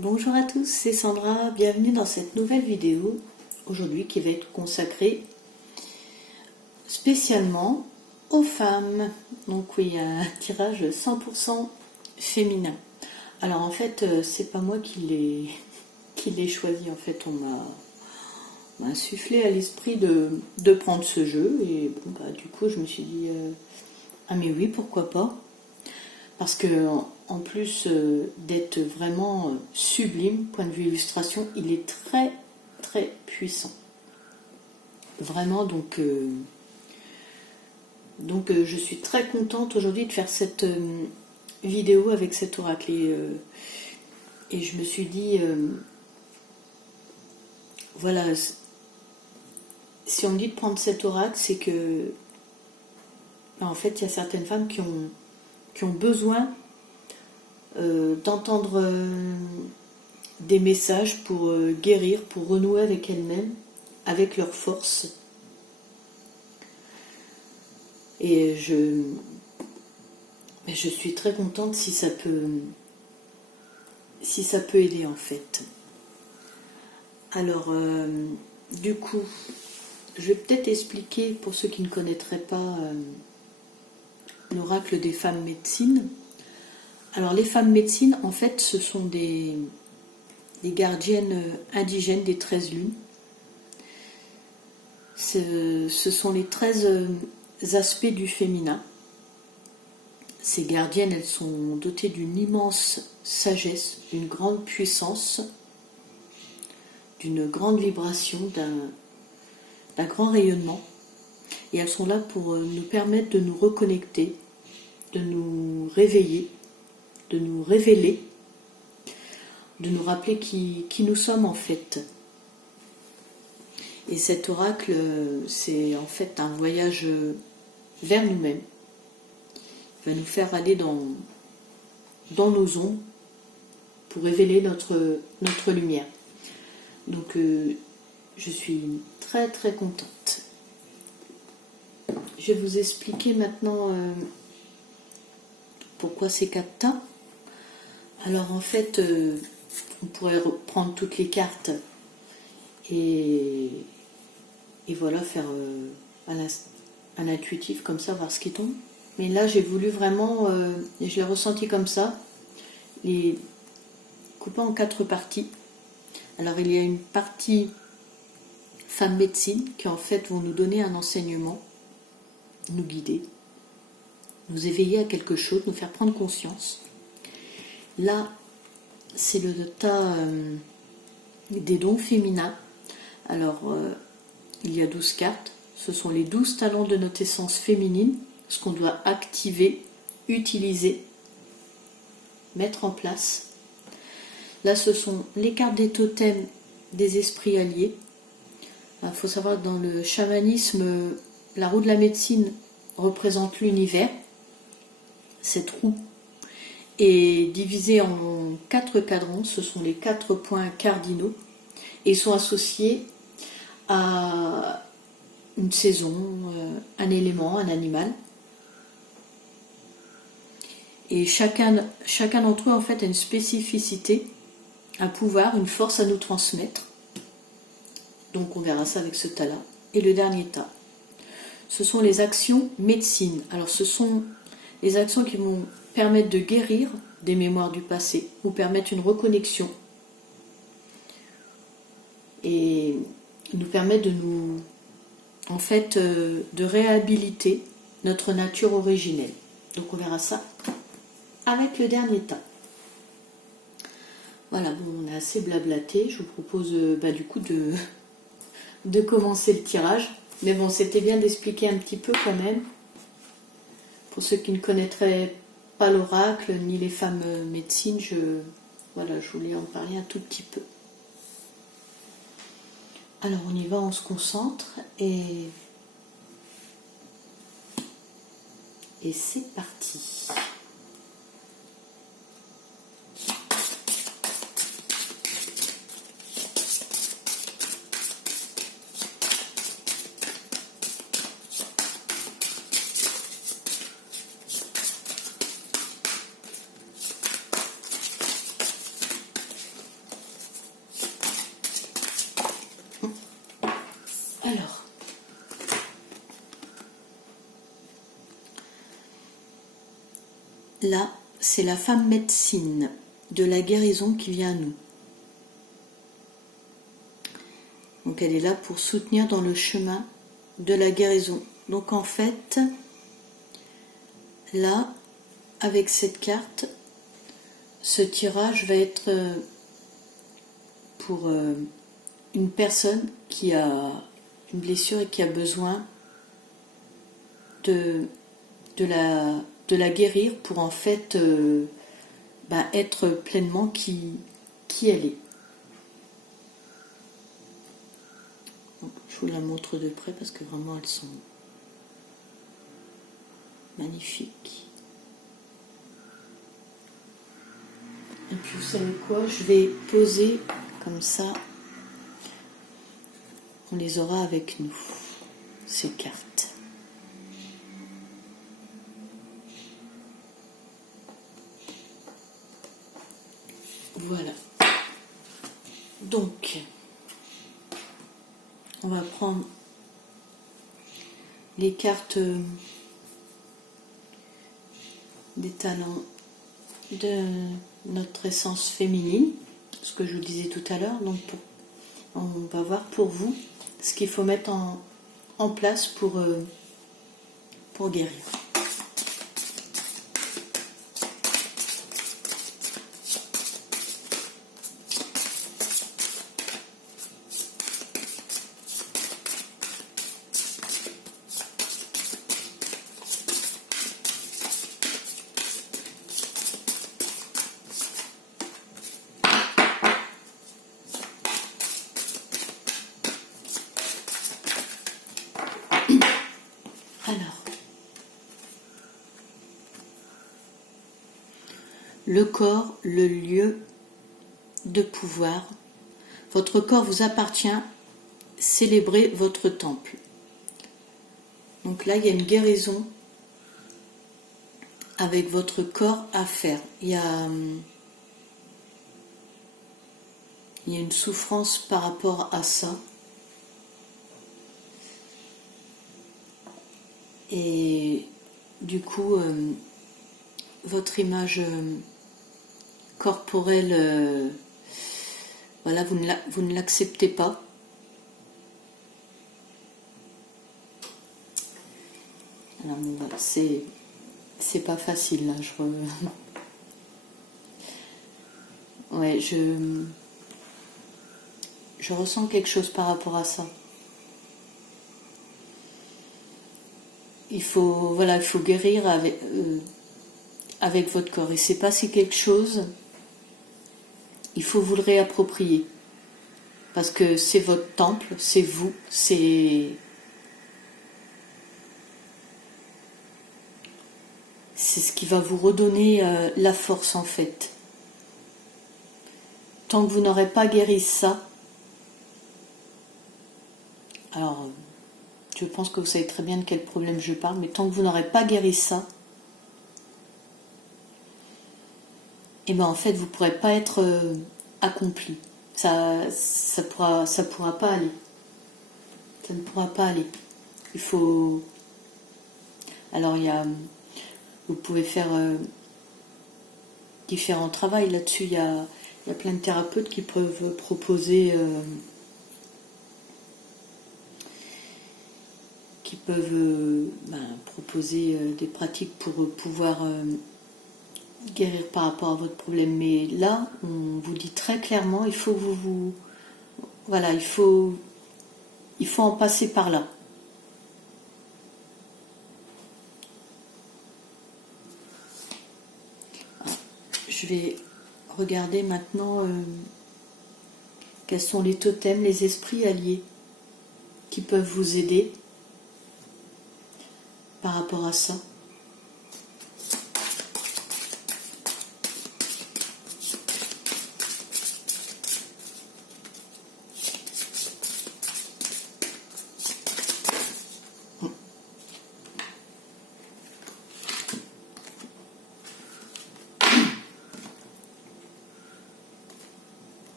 Bonjour à tous, c'est Sandra, bienvenue dans cette nouvelle vidéo, aujourd'hui qui va être consacrée spécialement aux femmes. Donc oui, un tirage 100% féminin. Alors en fait, c'est pas moi qui l'ai choisi, en fait on m'a insufflé à l'esprit de prendre ce jeu et bon, du coup je me suis dit, ah mais oui, pourquoi pas. Parce que en plus d'être vraiment sublime, point de vue illustration, il est très très puissant. Vraiment, je suis très contente aujourd'hui de faire cette vidéo avec cet oracle. Et je me suis dit, voilà, si on me dit de prendre cet oracle, c'est que, en fait, il y a certaines femmes qui ont besoin d'entendre des messages pour guérir, pour renouer avec elles-mêmes, avec leur force. Et je suis très contente si ça peut aider en fait. Alors, du coup, je vais peut-être expliquer pour ceux qui ne connaîtraient pas l'oracle des femmes médecines. Alors, les femmes médecines, en fait, ce sont des gardiennes indigènes des 13 lunes. Ce sont les 13 aspects du féminin. Ces gardiennes, elles sont dotées d'une immense sagesse, d'une grande puissance, d'une grande vibration, d'un grand rayonnement. Et elles sont là pour nous permettre de nous reconnecter, de nous réveiller, de nous révéler, de nous rappeler qui nous sommes en fait. Et cet oracle, c'est en fait un voyage vers nous-mêmes. Il va nous faire aller dans nos ombres pour révéler notre lumière. Donc je suis très très contente. Je vais vous expliquer maintenant pourquoi ces 4 tas. Alors en fait, on pourrait reprendre toutes les cartes et voilà, faire un intuitif comme ça, voir ce qui tombe. Mais là, j'ai voulu vraiment, et je l'ai ressenti comme ça, les couper en 4 parties. Alors, il y a une partie femme médecine qui, en fait, vont nous donner un enseignement, nous guider, nous éveiller à quelque chose, nous faire prendre conscience. Là, c'est le tas des dons féminins. Alors, il y a 12 cartes. Ce sont les 12 talents de notre essence féminine, ce qu'on doit activer, utiliser, mettre en place. Là, ce sont les cartes des totems des esprits alliés. Il faut savoir que dans le chamanisme, la roue de la médecine représente l'univers. Cette roue est divisée en 4 cadrans, ce sont les 4 points cardinaux, et sont associés à une saison, un élément, un animal. Et chacun d'entre eux, en fait, a une spécificité, un pouvoir, une force à nous transmettre. Donc on verra ça avec ce tas-là. Et le dernier tas, ce sont les actions médecine. Alors ce sont les actions qui vont permettre de guérir des mémoires du passé, vous permettre une reconnexion et nous permettre de nous, en fait, de réhabiliter notre nature originelle. Donc on verra ça avec le dernier tas. Voilà, bon, on a assez blablaté. Je vous propose du coup de commencer le tirage. Mais bon, c'était bien d'expliquer un petit peu quand même. Pour ceux qui ne connaîtraient pas l'oracle ni les femmes médecines, je voulais en parler un tout petit peu. Alors on y va, on se concentre et c'est parti. là, c'est la femme médecine de la guérison qui vient à nous. Donc elle est là pour soutenir dans le chemin de la guérison. Donc en fait, là, avec cette carte, ce tirage va être pour une personne qui a une blessure et qui a besoin de la guérir pour en fait être pleinement qui elle est. Donc, je vous la montre de près parce que vraiment elles sont magnifiques. Et puis vous savez quoi, je vais poser comme ça, on les aura avec nous, ces cartes. Voilà. Donc, on va prendre les cartes des talents de notre essence féminine, ce que je vous disais tout à l'heure. Donc, on va voir pour vous ce qu'il faut mettre en place pour guérir. Alors, le corps, le lieu de pouvoir. Votre corps vous appartient, célébrez votre temple. Donc là, il y a une guérison avec votre corps à faire. Il y a une souffrance par rapport à ça. Et du coup, votre image corporelle, voilà, vous ne l'acceptez pas. Alors, c'est pas facile là. Ouais, je ressens quelque chose par rapport à ça. Il faut guérir avec votre corps. Et c'est pas si quelque chose, il faut vous le réapproprier. Parce que c'est votre temple, c'est vous, c'est ce qui va vous redonner la force en fait. Tant que vous n'aurez pas guéri ça, alors je pense que vous savez très bien de quel problème je parle, mais tant que vous n'aurez pas guéri ça, et ben en fait vous ne pourrez pas être accompli. Ça pourra pas aller. Ça ne pourra pas aller. Il faut. Alors vous pouvez faire différents travaux là-dessus. Il y a plein de thérapeutes qui peuvent proposer. Proposer des pratiques pour pouvoir guérir par rapport à votre problème. Mais là, on vous dit très clairement, il faut voilà, il faut en passer par là. Je vais regarder maintenant quels sont les totems, les esprits alliés qui peuvent vous aider par rapport à ça.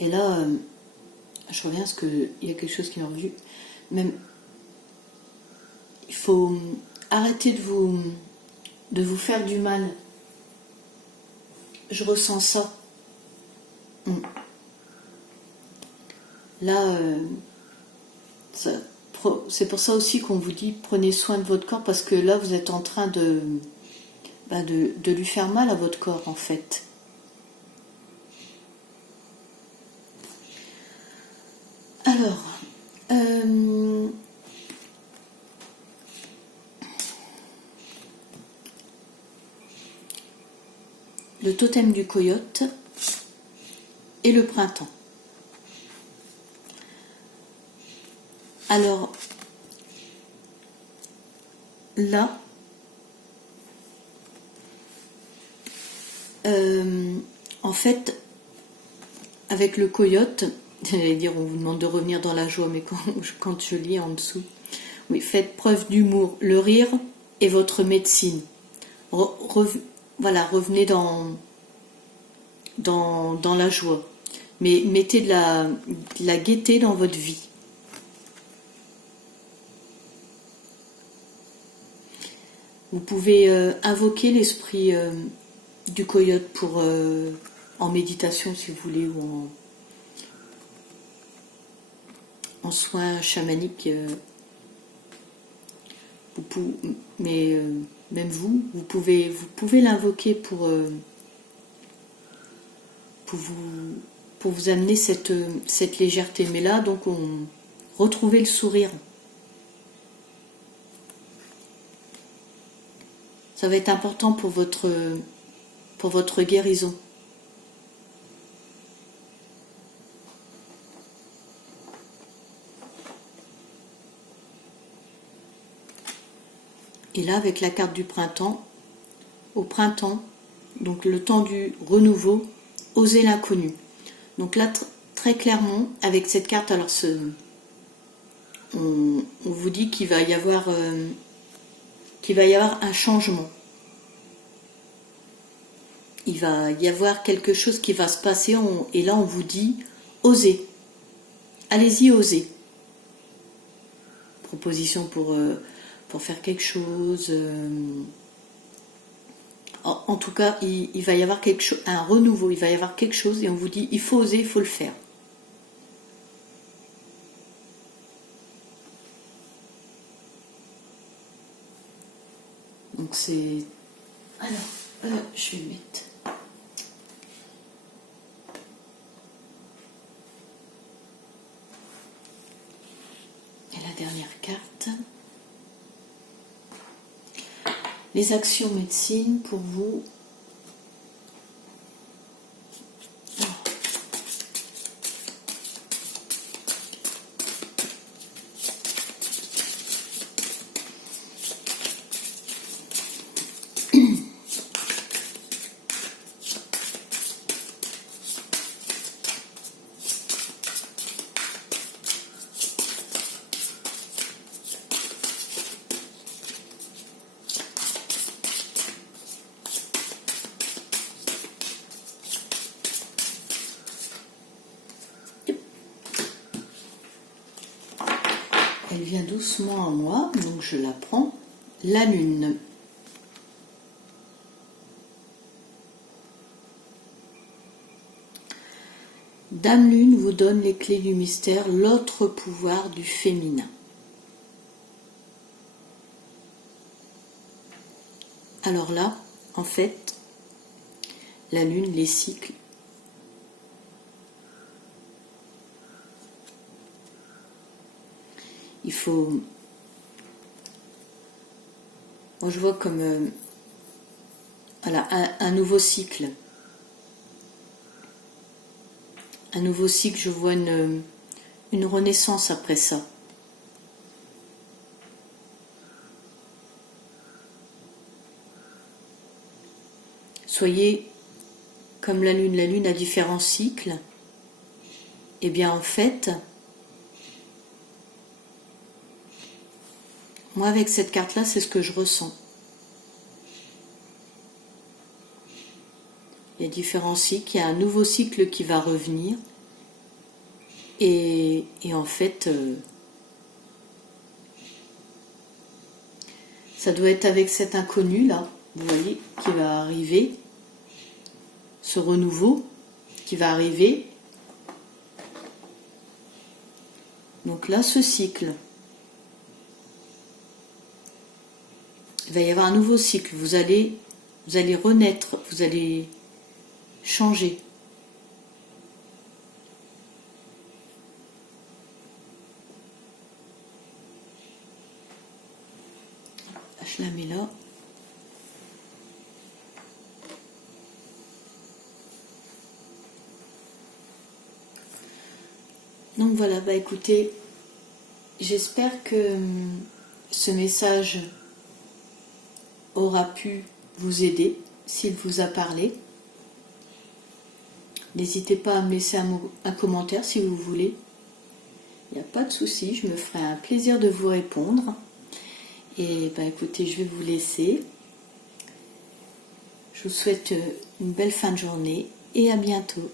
Et là, je reviens parce qu'il y a quelque chose qui m'est revenu. Même, il faut arrêter de vous de vous faire du mal. Je ressens ça. Là, c'est pour ça aussi qu'on vous dit prenez soin de votre corps, parce que là vous êtes en train de lui faire mal à votre corps en fait. Alors, le totem du coyote et le printemps. Alors, là, en fait, avec le coyote, j'allais dire, on vous demande de revenir dans la joie, mais quand je lis en dessous, oui, faites preuve d'humour. Le rire est votre médecine. Voilà, revenez dans la joie. Mais mettez de la gaieté dans votre vie. Vous pouvez invoquer l'esprit du coyote pour en méditation si vous voulez, ou en soins chamaniques. Mais même vous pouvez l'invoquer pour vous amener cette légèreté. Mais là, donc, retrouvez le sourire. Ça va être important pour votre guérison. Et là, avec la carte du printemps, au printemps, donc le temps du renouveau, osez l'inconnu. Donc là, très clairement, avec cette carte, alors on vous dit qu'il va y avoir un changement. Il va y avoir quelque chose qui va se passer, et là on vous dit, osez. Allez-y, osez. Proposition pour faire quelque chose. En tout cas, il va y avoir un renouveau, il va y avoir quelque chose, et on vous dit, il faut oser, il faut le faire. Donc c'est... Alors, je vais mettre... Et la dernière carte. Les actions médecine pour vous. Elle vient doucement à moi, donc je la prends. La lune. Dame Lune vous donne les clés du mystère, l'autre pouvoir du féminin. Alors là, en fait, la lune, les cycles, il faut... Moi, je vois comme voilà, un nouveau cycle. Un nouveau cycle, je vois une renaissance après ça. Soyez comme la lune a différents cycles. Et bien en fait, moi avec cette carte-là, c'est ce que je ressens. Il y a différents cycles, il y a un nouveau cycle qui va revenir. Et en fait, ça doit être avec cet inconnu là. vous voyez, qui va arriver, ce renouveau qui va arriver. Donc là, ce cycle, il va y avoir un nouveau cycle, vous allez renaître, vous allez changer. Je la mets là. Donc voilà, bah écoutez, j'espère que ce message aura pu vous aider, s'il vous a parlé. N'hésitez pas à me laisser un commentaire si vous voulez. Il n'y a pas de souci, je me ferai un plaisir de vous répondre. Et bah écoutez, je vais vous laisser. Je vous souhaite une belle fin de journée et à bientôt.